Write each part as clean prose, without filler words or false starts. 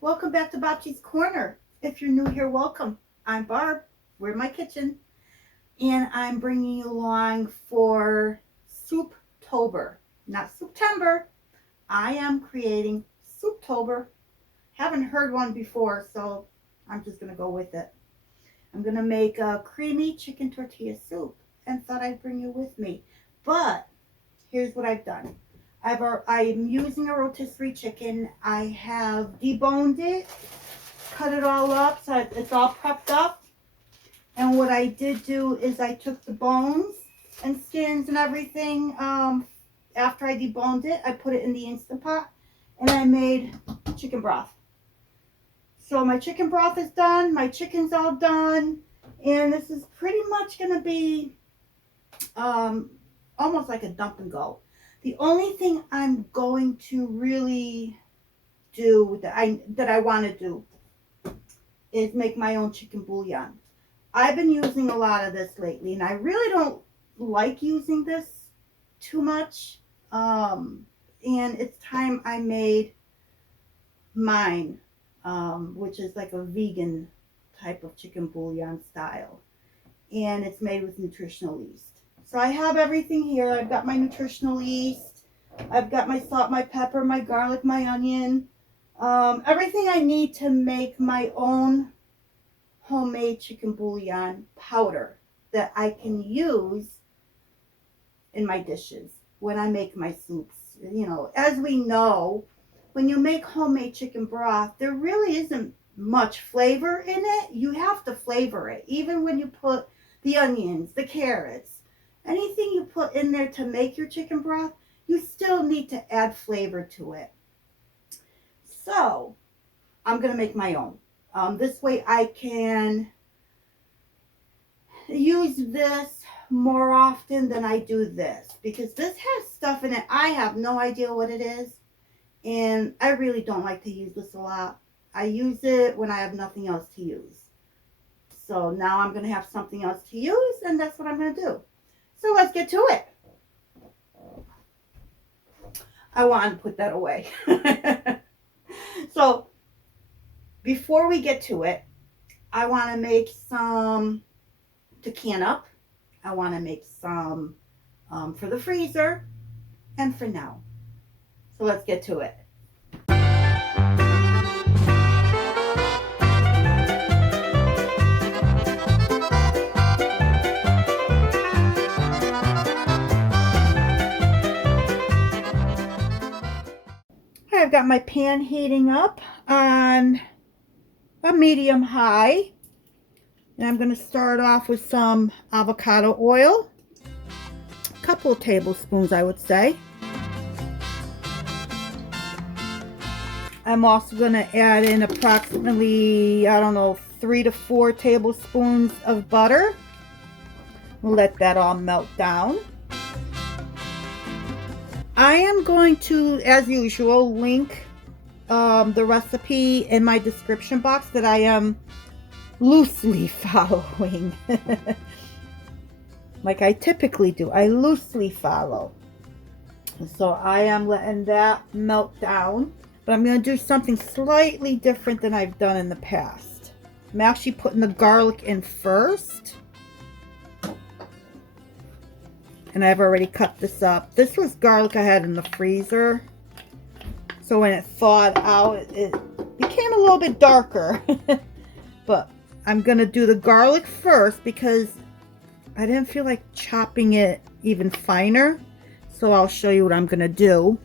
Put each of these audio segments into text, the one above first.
Welcome back to Bopchi's Corner. If you're new here, welcome. I'm Barb. We're in my kitchen, and I'm bringing you along for Soup-tober, not September. I am creating Soup-tober. Haven't heard one before, so I'm just gonna go with it. I'm gonna make a creamy chicken tortilla soup, and thought I'd bring you with me. But here's what I've done. I'm using a rotisserie chicken. I have deboned it, cut it all up so it's all prepped up. And what I did do is I took the bones and skins and everything. After I deboned it, I put it in the Instant Pot and I made chicken broth. So my chicken broth is done, my chicken's all done, and this is pretty much going to be almost like a dump and go. The only thing I'm going to really do that I want to do is make my own chicken bouillon. I've been using a lot of this lately, and I really don't like using this too much. And it's time I made mine, which is like a vegan type of chicken bouillon style. And it's made with nutritional yeast. So I have everything here. I've got my nutritional yeast. I've got my salt, my pepper, my garlic, my onion. Everything I need to make my own homemade chicken bouillon powder that I can use in my dishes when I make my soups. You know, as we know, when you make homemade chicken broth, there really isn't much flavor in it. You have to flavor it. Even when you put the onions, the carrots, anything you put in there to make your chicken broth, you still need to add flavor to it. So I'm going to make my own. This way I can use this more often than I do this, because this has stuff in it. I have no idea what it is, and I really don't like to use this a lot. I use it when I have nothing else to use. So now I'm going to have something else to use, and that's what I'm going to do. So let's get to it. I want to put that away. So before we get to it, I want to make some to can up. I want to make some for the freezer and for now. So let's get to it. I've got my pan heating up on a medium high. And I'm going to start off with some avocado oil. A couple of tablespoons, I would say. I'm also going to add in approximately, 3 to 4 tablespoons of butter. We'll let that all melt down. I am going to, as usual, link the recipe in my description box that I am loosely following. Like I typically do. I loosely follow. So I am letting that melt down. But I'm going to do something slightly different than I've done in the past. I'm actually putting the garlic in first. And I've already cut this up. This was garlic I had in the freezer. So when it thawed out, it became a little bit darker. But I'm going to do the garlic first because I didn't feel like chopping it even finer. So I'll show you what I'm going to do.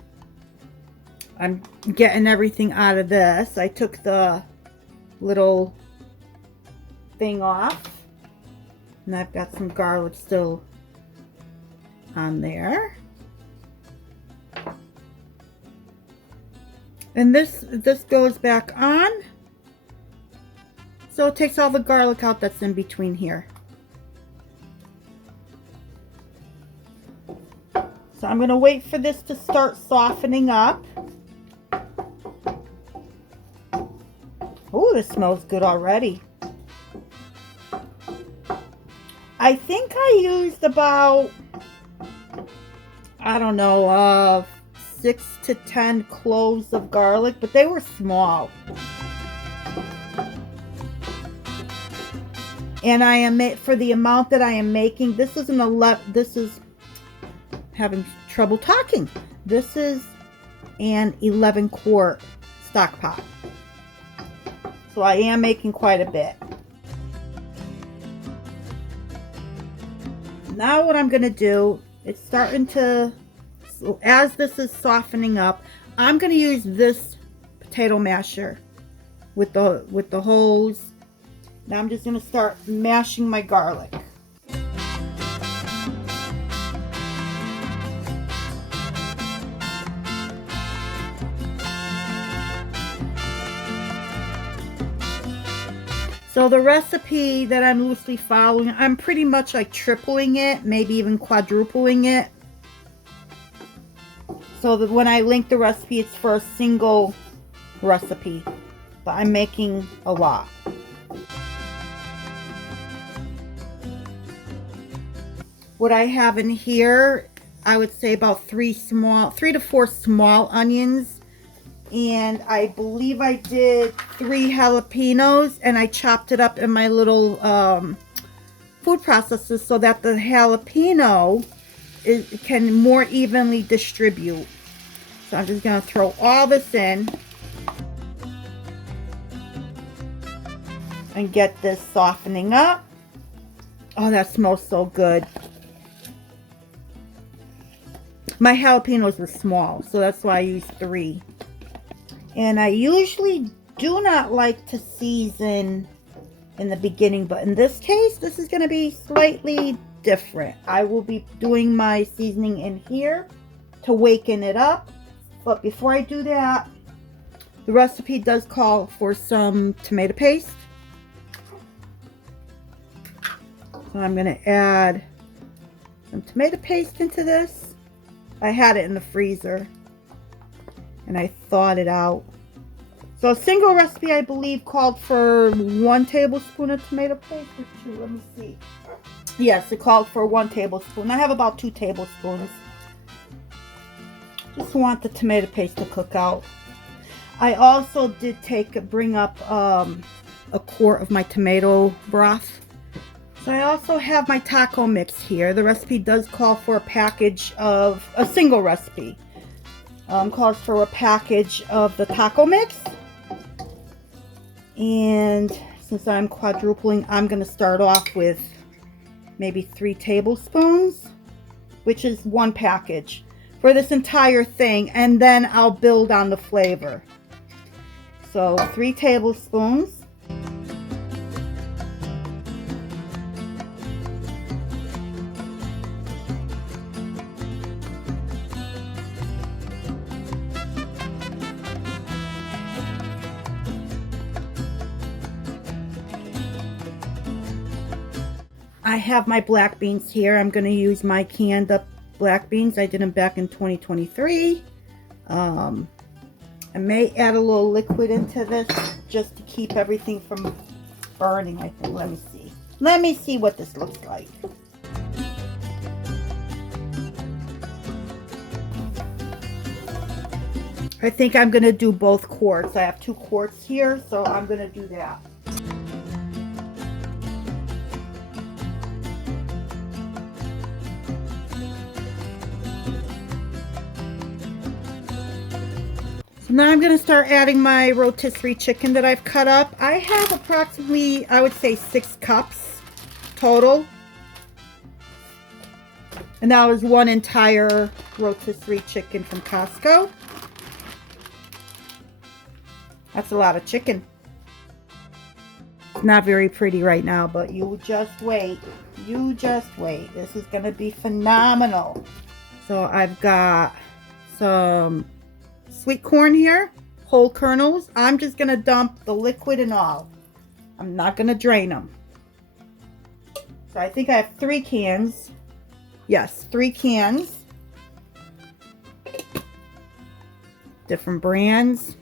I'm getting everything out of this. I took the little thing off. And I've got some garlic still on there. And this goes back on. So it takes all the garlic out that's in between here. So I'm going to wait for this to start softening up. Oh, this smells good already. I think I used about, 6 to 10 cloves of garlic, but they were small. And I am for the amount that I am making. This is This is having trouble talking. This is an 11-quart stock pot. So I am making quite a bit. Now what I'm going to do, it's starting to, so as this is softening up, I'm going to use this potato masher with the hose. Now I'm just going to start mashing my garlic. So the recipe that I'm loosely following, I'm pretty much like tripling it, maybe even quadrupling it. So that when I link the recipe, it's for a single recipe, but I'm making a lot. What I have in here, I would say about 3 to 4 small onions. And I believe I did 3 jalapenos, and I chopped it up in my little food processor so that the jalapeno can more evenly distribute. So I'm just going to throw all this in and get this softening up. Oh, that smells so good. My jalapenos were small, so that's why I used 3. And I usually do not like to season in the beginning, but in this case, this is going to be slightly different. I will be doing my seasoning in here to waken it up. But before I do that, the recipe does call for some tomato paste. So I'm going to add some tomato paste into this. I had it in the freezer and I thawed it out. So a single recipe, I believe, called for 1 tablespoon of tomato paste or 2. Let me see. Yes, it called for 1 tablespoon. I have about 2 tablespoons. Just want the tomato paste to cook out. I also did bring up a quart of my tomato broth. So I also have my taco mix here. The recipe does call for a package of a single recipe. Calls for a package of the taco mix. And since I'm quadrupling, I'm going to start off with maybe 3 tablespoons, which is 1 package for this entire thing. And then I'll build on the flavor. So 3 tablespoons. I have my black beans here. I'm going to use my canned up black beans. I did them back in 2023. I may add a little liquid into this just to keep everything from burning, I think. Let me see. Let me see what this looks like. I think I'm going to do both quarts. I have 2 quarts here, so I'm going to do that. So now I'm going to start adding my rotisserie chicken that I've cut up. I have approximately, I would say, 6 cups total. And that was 1 entire rotisserie chicken from Costco. That's a lot of chicken. It's not very pretty right now, but you just wait. You just wait. This is going to be phenomenal. So I've got some sweet corn here, whole kernels. I'm just going to dump the liquid and all. I'm not going to drain them. So I think I have 3 cans. Yes, 3 cans. Different brands.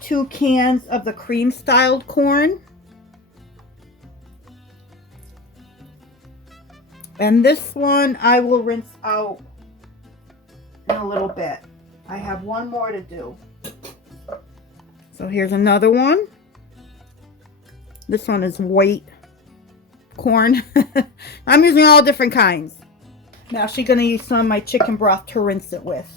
2 cans of the cream styled corn. And this one I will rinse out in a little bit. I have 1 more to do. So here's another one. This one is white corn. I'm using all different kinds. I'm actually going to use some of my chicken broth to rinse it with.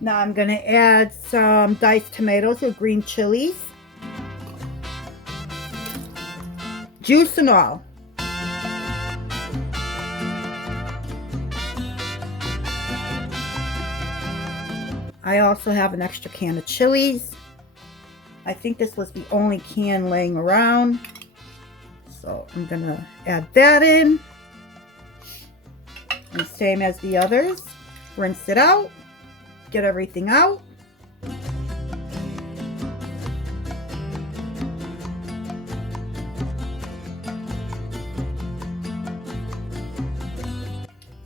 Now I'm going to add some diced tomatoes or green chilies. Juice and all. I also have an extra can of chilies. I think this was the only can laying around. So I'm going to add that in. And same as the others. Rinse it out. Get everything out.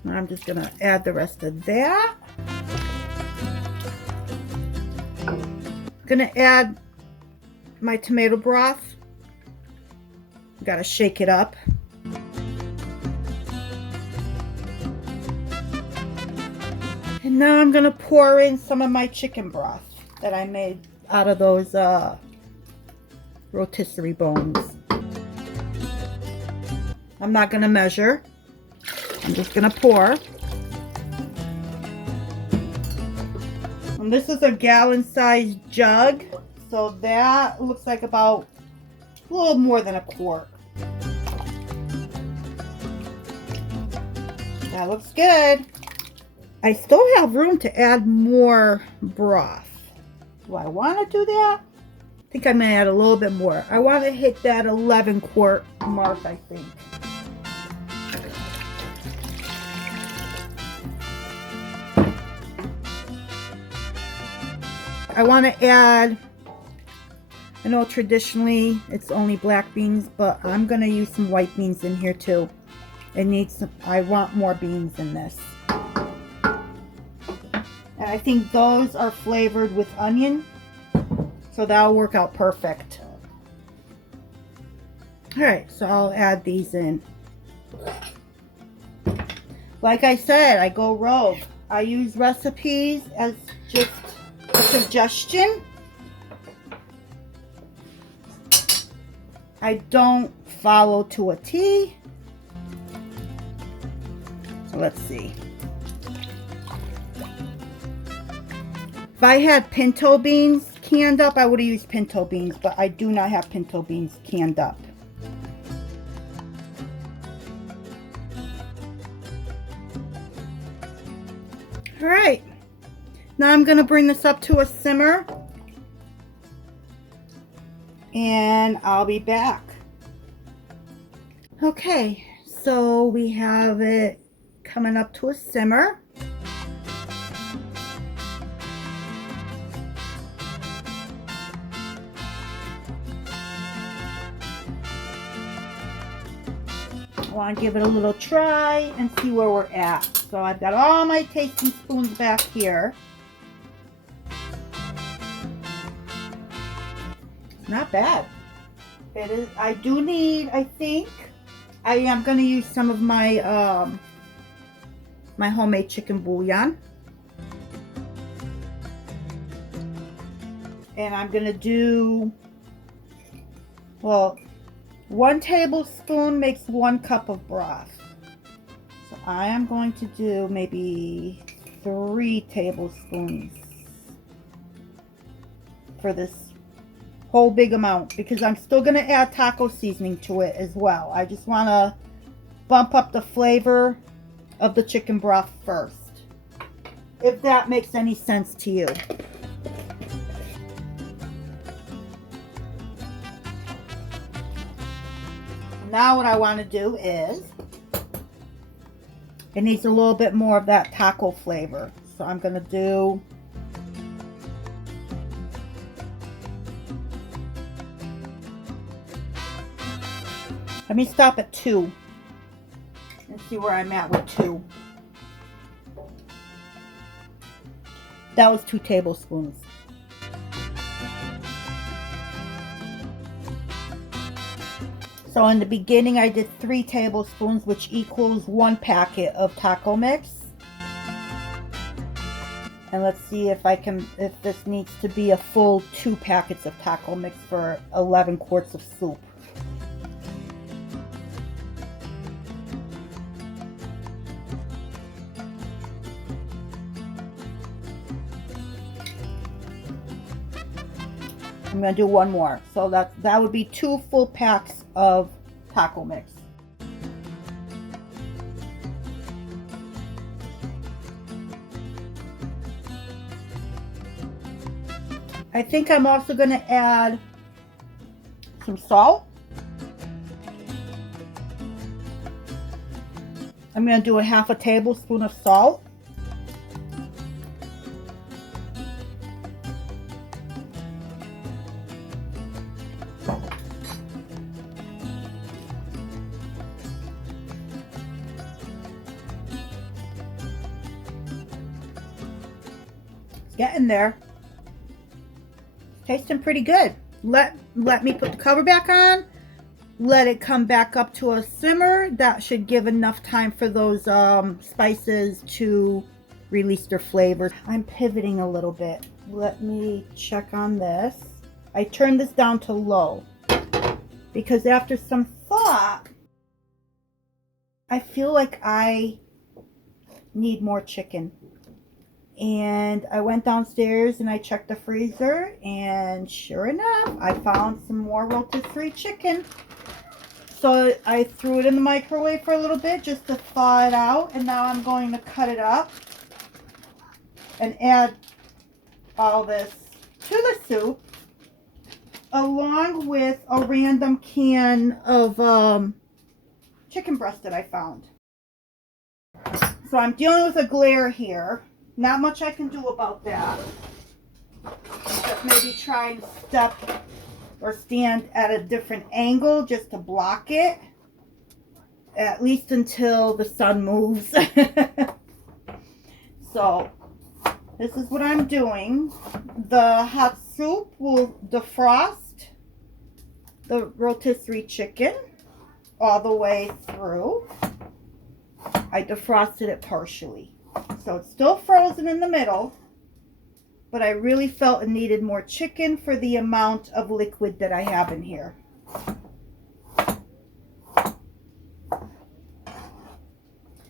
Now I'm just going to add the rest of that. I'm going to add my tomato broth. Got to shake it up. And now I'm going to pour in some of my chicken broth that I made out of those rotisserie bones. I'm not going to measure. I'm just going to pour. And this is a gallon-sized jug, so that looks like about a little more than a quart. That looks good. I still have room to add more broth. Do I want to do that? I think I'm going to add a little bit more. I want to hit that 11 quart mark, I think. I want to add, I know traditionally it's only black beans, but I'm going to use some white beans in here too. It needs some, I want more beans in this. And I think those are flavored with onion, so that'll work out perfect. Alright, so I'll add these in. Like I said, I go rogue. I use recipes as just a suggestion. I don't follow to a T. So let's see. If I had pinto beans canned up, I would have used pinto beans, but I do not have pinto beans canned up. All right, now I'm going to bring this up to a simmer, and I'll be back. Okay, so we have it coming up to a simmer. I want to give it a little try and see where we're at. So I've got all my tasting spoons back here. Not bad. It is. I do need, I think, I am going to use some of my my homemade chicken bouillon. And I'm going to do, well, 1 tablespoon makes 1 cup of broth. So I am going to do maybe 3 tablespoons for this whole big amount, because I'm still going to add taco seasoning to it as well. I just want to bump up the flavor of the chicken broth first, if that makes any sense to you. Now what I want to do is, it needs a little bit more of that taco flavor. So I'm going to do, let me stop at 2 and see where I'm at with 2. That was 2 tablespoons. So in the beginning I did 3 tablespoons, which equals 1 packet of taco mix. And let's see if this needs to be a full 2 packets of taco mix for 11 quarts of soup. I'm going to do one more. So that would be 2 full packs of taco mix. I think I'm also going to add some salt. I'm going to do a half a tablespoon of salt. Getting there. Tasting pretty good. Let me put the cover back on. Let it come back up to a simmer. That should give enough time for those spices to release their flavors. I'm pivoting a little bit. Let me check on this. I turned this down to low because after some thought, I feel like I need more chicken. And I went downstairs and I checked the freezer, and sure enough, I found some more rotisserie chicken. So I threw it in the microwave for a little bit just to thaw it out, and now I'm going to cut it up and add all this to the soup, along with a random can of chicken breast that I found. So I'm dealing with a glare here. Not much I can do about that. Except maybe try and step or stand at a different angle just to block it. At least until the sun moves. So, this is what I'm doing. The hot soup will defrost the rotisserie chicken all the way through. I defrosted it partially. So it's still frozen in the middle, but I really felt it needed more chicken for the amount of liquid that I have in here.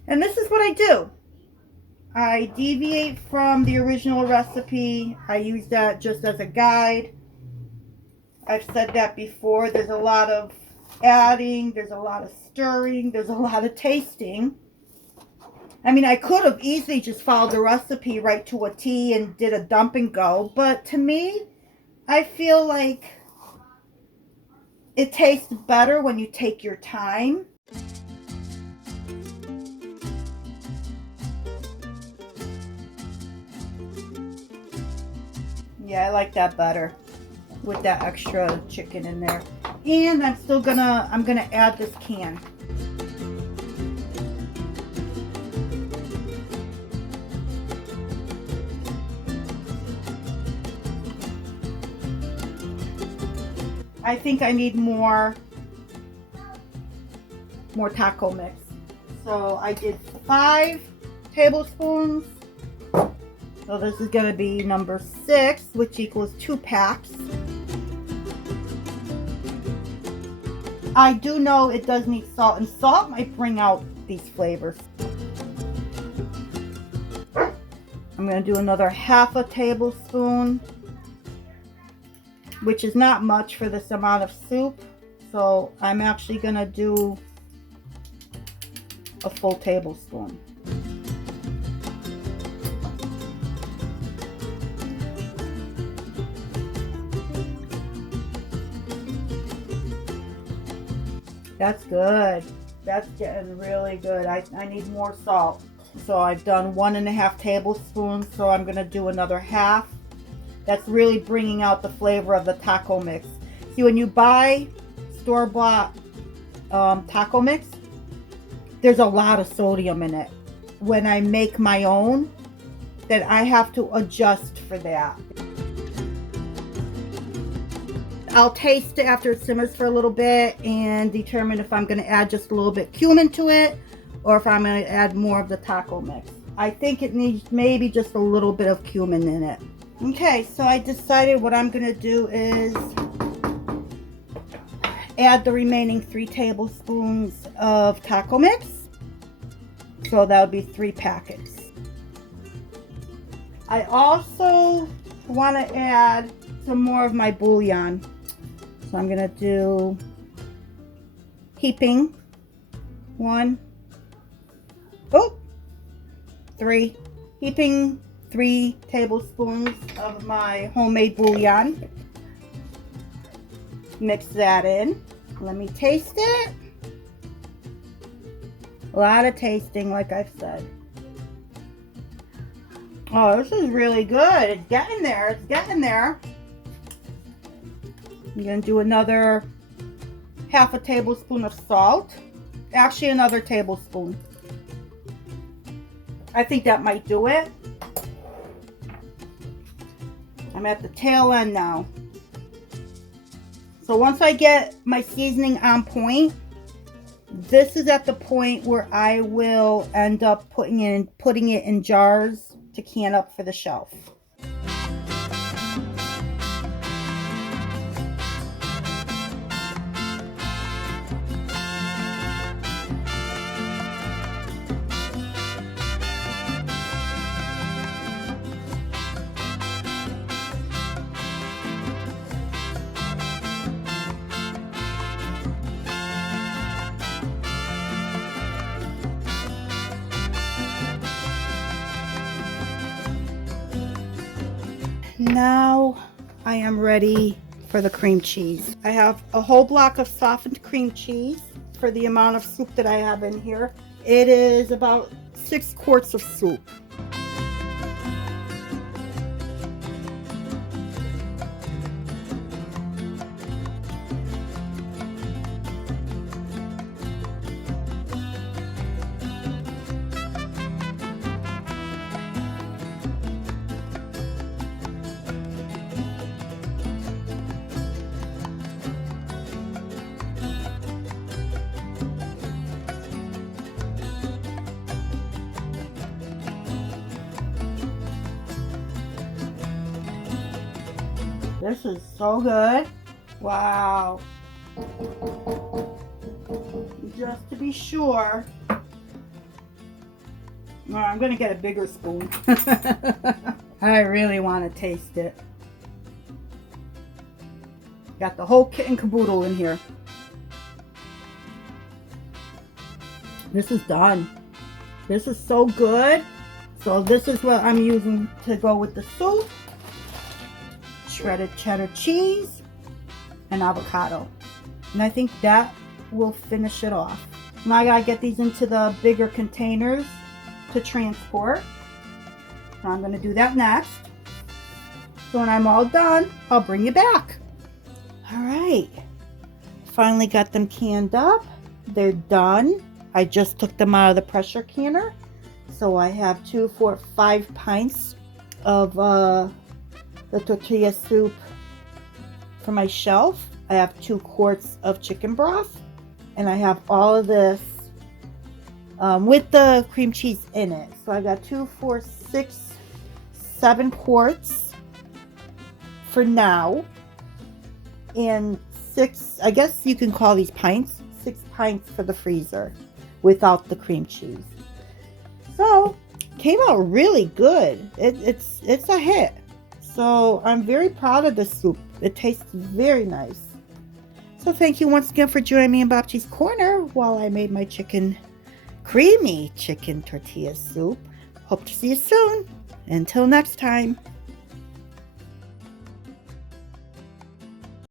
And this is what I do. I deviate from the original recipe. I use that just as a guide. I've said that before. There's a lot of adding, there's a lot of stirring, there's a lot of tasting. I mean, I could have easily just followed the recipe right to a T and did a dump and go. But to me, I feel like it tastes better when you take your time. Yeah, I like that better with that extra chicken in there. And I'm gonna add this can. I think I need more taco mix. So I did 5 tablespoons. So this is going to be number 6, which equals 2 packs. I do know it does need salt, and salt might bring out these flavors. I'm going to do another half a tablespoon, which is not much for this amount of soup. So I'm actually going to do a full tablespoon. That's good. That's getting really good. I need more salt. So I've done 1.5 tablespoons. So I'm going to do another half. That's really bringing out the flavor of the taco mix. See, when you buy store-bought taco mix, there's a lot of sodium in it. When I make my own, that I have to adjust for that. I'll taste it after it simmers for a little bit and determine if I'm going to add just a little bit cumin to it or if I'm going to add more of the taco mix. I think it needs maybe just a little bit of cumin in it. Okay, so I decided what I'm going to do is add the remaining 3 tablespoons of taco mix. So that would be 3 packets. I also want to add some more of my bouillon. So I'm going to do heaping 3 heaping 3 tablespoons of my homemade bouillon. Mix that in. Let me taste it. A lot of tasting, like I've said. Oh, this is really good. It's getting there. It's getting there. I'm going to do another half a tablespoon of salt. Actually, another tablespoon. I think that might do it. I'm at the tail end now. So once I get my seasoning on point, this is at the point where I will end up putting it in jars to can up for the shelf. Now I am ready for the cream cheese. I have a whole block of softened cream cheese for the amount of soup that I have in here. It is about 6 quarts of soup. This is so good. Wow. Just to be sure. Oh, I'm going to get a bigger spoon. I really want to taste it. Got the whole kit and caboodle in here. This is done. This is so good. So this is what I'm using to go with the soup. Shredded cheddar cheese and avocado, and I think that will finish it off. Now I gotta get these into the bigger containers to transport. Now I'm gonna do that next. So when I'm all done, I'll bring you back. All right, finally got them canned up. They're done. I just took them out of the pressure canner. So I have 2, 4, 5 pints of the tortilla soup for my shelf. I have 2 quarts of chicken broth, and I have all of this with the cream cheese in it. So I got 2, 4, 6, 7 quarts for now, and 6, I guess you can call these pints, 6 pints for the freezer without the cream cheese. So came out really good. It's a hit. So I'm very proud of this soup. It tastes very nice. So thank you once again for joining me in Bopchi's Corner while I made my creamy chicken tortilla soup. Hope to see you soon. Until next time.